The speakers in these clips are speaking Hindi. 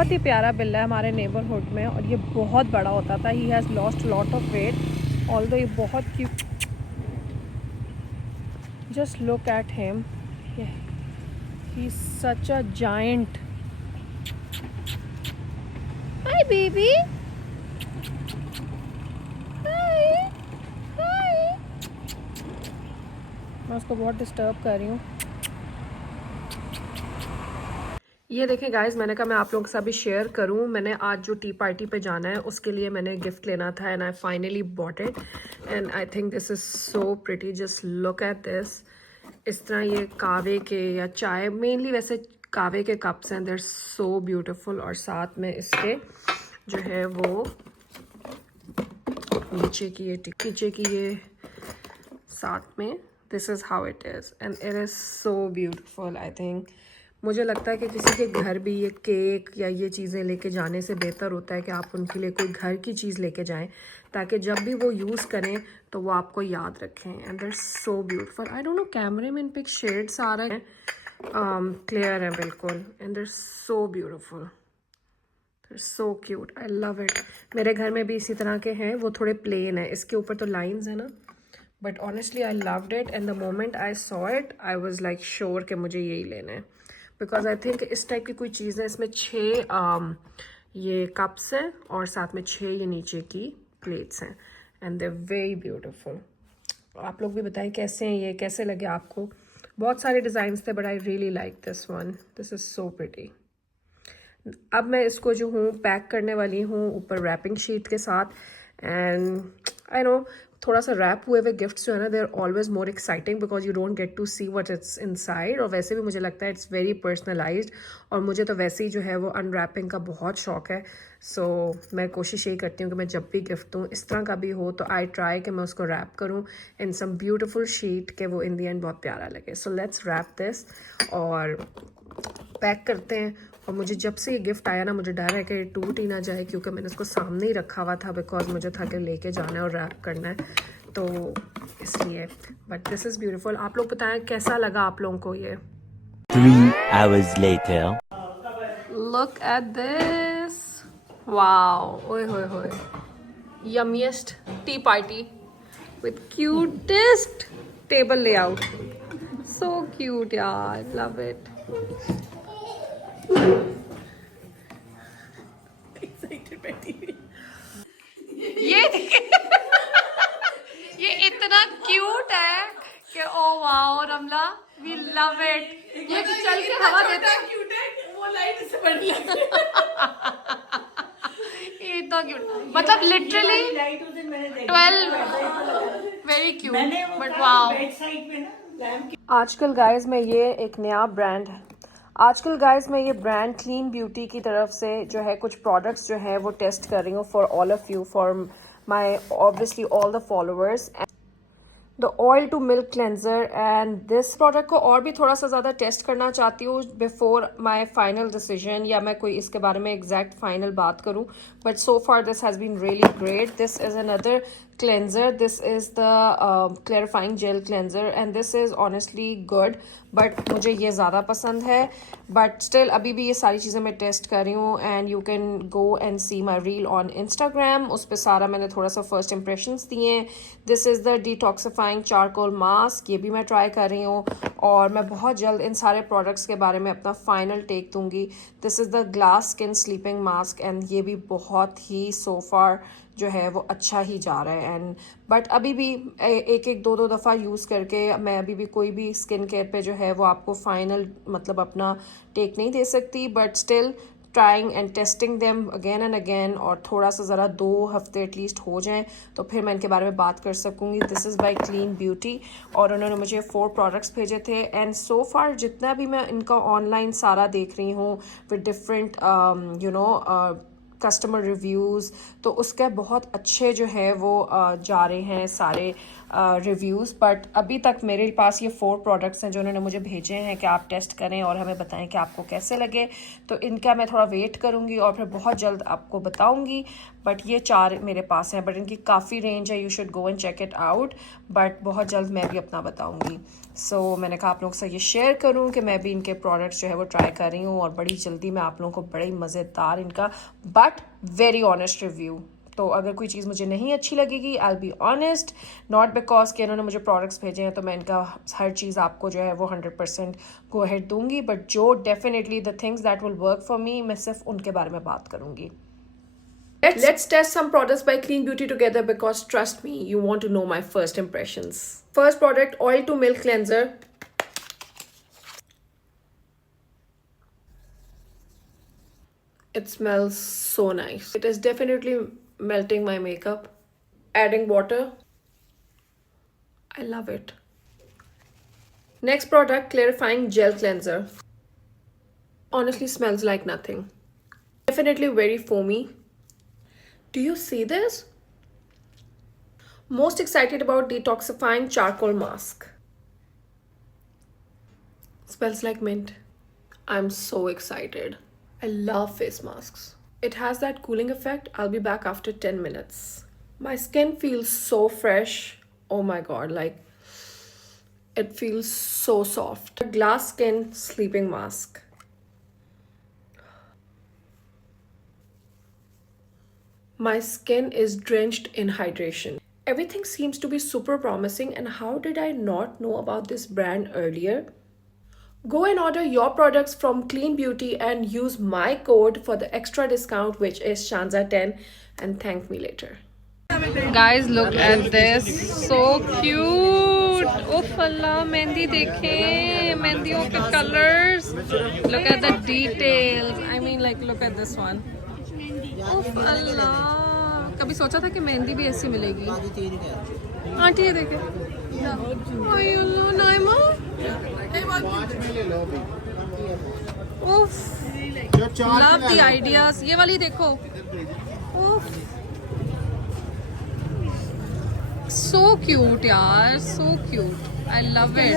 बहुत ही प्यारा बिल्ला है हमारे नेबरहुड में और ये बहुत बड़ा होता था. He has lost lot of weight although ये बहुत cute. Just look at him, he is such a giant. Hi baby, hi hi. मैं उसको बहुत डिस्टर्ब कर रही हूँ. ये देखें गाइस, मैंने कहा मैं आप लोगों के साथ भी शेयर करूं. मैंने आज जो टी पार्टी पे जाना है उसके लिए मैंने गिफ्ट लेना था and I finally bought it and I think this is so pretty. Just look at this. इस तरह ये कावे के या चाय, मेनली वैसे कावे के कप्स हैं. They are so beautiful. और साथ में इसके जो है वो नीचे की ये साथ में this is how it is and it is so beautiful. I think मुझे लगता है कि किसी के घर भी ये केक या ये चीज़ें लेके जाने से बेहतर होता है कि आप उनके लिए कोई घर की चीज़ लेके जाएं ताकि जब भी वो यूज़ करें तो वो आपको याद रखें. And they're so beautiful. I don't know कैमरे में इन पे शेड्स आ रहे हैं, क्लियर है बिल्कुल. And they're so beautiful, they're so cute. I love it. मेरे घर में भी इसी तरह के हैं. वो थोड़े प्लेन है, इसके ऊपर तो लाइन्स है ना. But honestly I loved it and the moment I saw it I was like sure कि मुझे यही लेना है. बिकॉज आई थिंक इस टाइप की कोई चीज़ है. इसमें 6 ये कप्स हैं और साथ में 6 ये नीचे की प्लेट्स हैं एंड दे वेरी ब्यूटिफुल. आप लोग भी बताएं कैसे हैं ये, कैसे लगे आपको. बहुत सारे डिज़ाइंस थे but I really like this one. This is so pretty. अब मैं इसको जो हूँ पैक करने वाली हूँ ऊपर रैपिंग शीट के साथ. एंड आई नो थोड़ा सा रैप हुए हुए गिफ्ट्स जो है ना, they are always more exciting because you don't get to see what it's inside. और वैसे भी मुझे लगता है इट्स वेरी पर्सनलाइज्ड और मुझे तो वैसे ही जो है वो अनरैपिंग का बहुत शौक है. सो मैं कोशिश यही करती हूँ कि मैं जब भी गिफ्ट दूँ इस तरह का भी हो तो आई ट्राई कि मैं उसको रैप करूँ इन सम ब्यूटिफुल शीट के वो इन दी एंड बहुत प्यारा लगे. सो लेट्स रैप दिस और पैक करते हैं. और मुझे जब से ये गिफ्ट आया ना मुझे डर है कि टूट ही ना जाए क्योंकि मैंने उसको सामने ही रखा हुआ था बिकॉज मुझे था कि लेके जाना है और रैप करना है तो इसलिए. But this is beautiful. आप लोग बताएं कैसा लगा आप लोगों को ये. 3 hours later. Look at this. Wow, ओए होए होए. Yummiest tea party with cutest table layout. So cute यार, लव इट. ये ये इतना क्यूट है कि oh wow Ramla, we love it. ये चल के हवा देता है. क्यूट है वो लाइट से बड़ी है. ये इतना क्यूट, मतलब लिटरली लाइट उस दिन मैंने देखी 12 वेरी क्यूट. मैंने वो बट वाओ. बेड साइड पे ना लैम्प आजकल गाइस में ये एक नया ब्रांड है. आजकल गाइस मैं ये ब्रांड क्लीन ब्यूटी की तरफ से जो है कुछ प्रोडक्ट्स जो है वो टेस्ट कर रही हूँ for all of you, for my obviously all the followers. The oil to milk cleanser and this product को और भी थोड़ा सा ज़्यादा टेस्ट करना चाहती हूँ बिफोर माई फाइनल डिसीजन या मैं कोई इसके बारे में एग्जैक्ट फाइनल बात करूँ. But so far this has been really great. This is another cleanser. This is the clarifying gel cleanser and this is honestly good but मुझे ये ज़्यादा पसंद है. but still अभी भी ये सारी चीज़ें मैं टेस्ट कर रही हूँ and you can go and see my reel on Instagram. उस पर सारा मैंने थोड़ा सा first impressions दिए हैं. this is the detoxifying charcoal mask. ये भी मैं ट्राई कर रही हूँ और मैं बहुत जल्द इन सारे प्रोडक्ट्स के बारे में अपना फाइनल टेक दूंगी. This is the glass skin sleeping mask and ये भी बहुत ही so far जो है वो अच्छा ही जा रहा है. एंड बट अभी भी एक दो दफ़ा यूज़ करके मैं अभी भी कोई भी स्किन केयर पे जो है वो आपको फाइनल मतलब अपना टेक नहीं दे सकती. But still trying and testing them again and again और थोड़ा सा ज़रा 2 हफ्ते एटलीस्ट हो जाएं तो फिर मैं इनके बारे में बात कर सकूँगी. This is by clean beauty और उन्होंने मुझे 4 प्रोडक्ट्स भेजे थे एंड सो फार जितना भी मैं इनका ऑनलाइन सारा देख रही हूँ विद डिफरेंट कस्टमर रिव्यूज़ तो उसके बहुत अच्छे जो है वो जा रहे हैं सारे रिव्यूज़, बट अभी तक मेरे पास ये 4 प्रोडक्ट्स हैं जो उन्होंने मुझे भेजे हैं कि आप टेस्ट करें और हमें बताएं कि आपको कैसे लगे। तो इनका मैं थोड़ा वेट करूँगी और फिर बहुत जल्द आपको बताऊँगी। बट ये 4 मेरे पास हैं, बट इनकी काफ़ी रेंज है, you should go and check it out. But बहुत जल्द मैं भी अपना बताऊँगी। सो मैंने कहा आप लोगों से ये शेयर करूँ कि मैं भी इनके प्रोडक्ट्स जो है वो ट्राई कर रही हूँ और बड़ी जल्दी मैं आप लोगों को बड़ी मज़ेदार इनका बट वेरी ऑनेस्ट रिव्यू। तो अगर कोई चीज़ मुझे नहीं अच्छी लगेगी, I will be honest, not because कि इन्होंने मुझे प्रोडक्ट्स भेजे हैं तो मैं इनका हर चीज़ आपको जो है वो 100% गो अहेड दूंगी। बट जो definitely the things that will work for me, मैं सिर्फ उनके बारे में बात करूंगी। Let's test some products by Clean Beauty together because trust me, you want to know my first impressions. First product, oil to milk cleanser. It smells so nice. It is definitely melting my makeup. Adding water. I love it. Next product, clarifying gel cleanser. Honestly smells like nothing. Definitely very foamy. Do you see this? Most excited about detoxifying charcoal mask. Smells like mint. I'm so excited. I love face masks. It has that cooling effect. I'll be back after 10 minutes. My skin feels so fresh. Oh my god, like it feels so soft. Glass skin sleeping mask. My skin is drenched in hydration. Everything seems to be super promising, and how did I not know about this brand earlier? Go and order your products from Clean Beauty and use my code for the extra discount, which is Shanza10, and thank me later. Guys, look at this. So cute. Oh, falla, mehndi dekhe. Mehendiyon ke colors. Look at the details. I mean, like, look at this one. अल्लाह, कभी सोचा था कि मेहंदी भी ऐसी मिलेगी? आंटी ये देखे, नाइमा, लव द आइडियाज। ये वाली देखो, सो क्यूट यार, सो क्यूट, आई लव इट।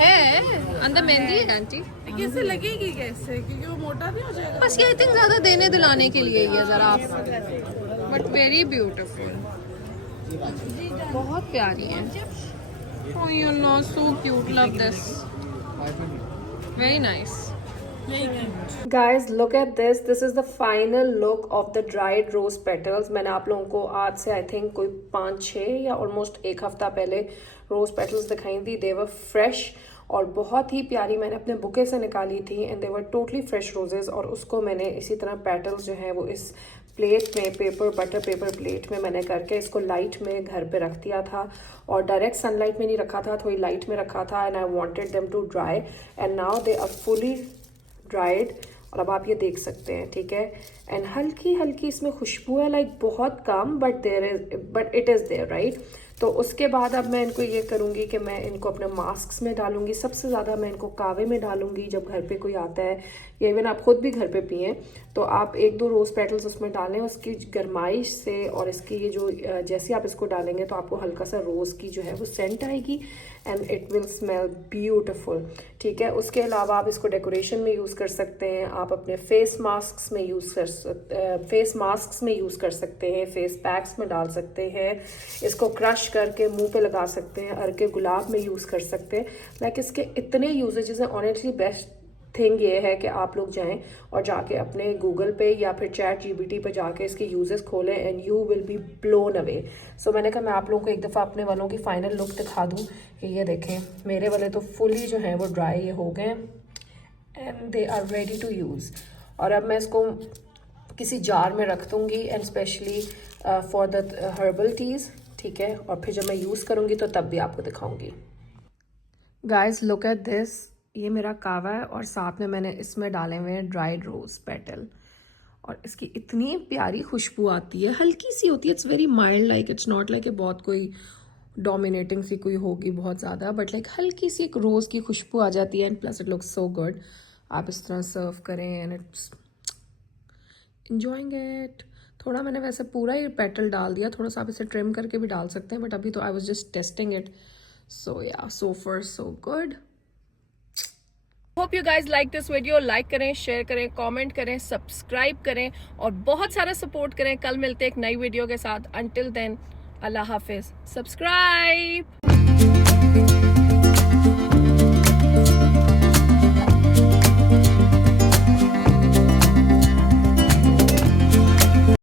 है अंदर मेहंदी है आंटी, कैसे लगेगी कैसे, क्योंकि वो मोटा नहीं हो जाएगा। बस ये आई थिंक ज्यादा देने दिलाने के लिए ही है जरा, बट वेरी ब्यूटीफुल, बहुत प्यारी है। Oh, you know, so cute. Love this. Very nice. Guys, look at this. This is the final look of the dried rose petals. मैंने आप लोगों को आज से I think कोई 5-6 या almost एक हफ्ता पहले rose petals दिखाई थी. They were fresh और बहुत ही प्यारी, मैंने अपने बुके से निकाली थी and they were totally fresh roses. और उसको मैंने इसी तरह पेटल्स जो हैं वो इस प्लेट में, बटर पेपर प्लेट में मैंने करके इसको लाइट में घर पे रख दिया था और डायरेक्ट सनलाइट में नहीं रखा था, थोड़ी लाइट में रखा था and I wanted them to dry and now they are fully dried. और अब आप ये देख सकते हैं, ठीक है, एंड हल्की हल्की इसमें खुशबू है, लाइक बहुत कम, but it is there, right. तो उसके बाद अब मैं इनको ये करूँगी कि मैं इनको अपने मास्क्स में डालूंगी। सबसे ज़्यादा मैं इनको कावे में डालूंगी जब घर पे कोई आता है, या इवन आप खुद भी घर पे पिएं तो आप 1-2 रोज़ पेटल्स उसमें डालें। उसकी गर्माइश से और इसकी ये जो जैसे आप इसको डालेंगे तो आपको हल्का सा रोज़ की जो है वो सेंट आएगी and it will smell beautiful, ठीक है। उसके अलावा आप इसको डेकोरेशन में यूज़ कर सकते हैं, आप अपने फेस मास्क में यूज़ कर सकते हैं, फेस पैक्स में डाल सकते हैं, इसको क्रश करके मुंह पे लगा सकते हैं, अर्के गुलाब में यूज़ कर सकते हैं। लाइक इसके इतने यूजेजेस हैं। ऑनेस्टली बेस्ट थिंग ये है कि आप लोग जाएं और जाके अपने गूगल पे या फिर चैट जीपीटी पे जाके इसके यूजेस खोलें and you will be blown away. So मैंने कहा मैं आप लोगों को एक दफ़ा अपने वालों की फाइनल लुक दिखा दूं कि ये देखें, मेरे वाले तो फुली जो हैं वो ड्राई ये हो गए and they are ready to use. और अब मैं इसको किसी जार में रख दूँगी and specially for the herbal teas, ठीक है। और फिर जब मैं यूज़ करूँगी तो तब भी आपको दिखाऊँगी। गाइज लुक एट दिस, ये मेरा कावा है और साथ में मैंने इसमें डाले हुए हैं ड्राइड रोज पेटल और इसकी इतनी प्यारी खुशबू आती है, हल्की सी होती है, it's very mild, like it's not like बहुत कोई डोमिनेटिंग सी कोई होगी बहुत ज़्यादा, बट लाइक हल्की सी एक रोज़ की खुशबू आ जाती है and plus it looks so good. आप इस तरह सर्व करें एंड इट्स एंजॉइंग इट। थोड़ा मैंने वैसे पूरा ही पेटल डाल दिया, थोड़ा सा आप इसे ट्रिम करके भी डाल सकते हैं, बट अभी तो I was just testing it. So yeah, so far so good. Hope you guys like this video. Like करें, शेयर करें, कमेंट करें, सब्सक्राइब करें और बहुत सारा सपोर्ट करें. कल मिलते हैं एक नई वीडियो के साथ. अंटिल देन, अल्लाह हाफिज. सब्सक्राइब.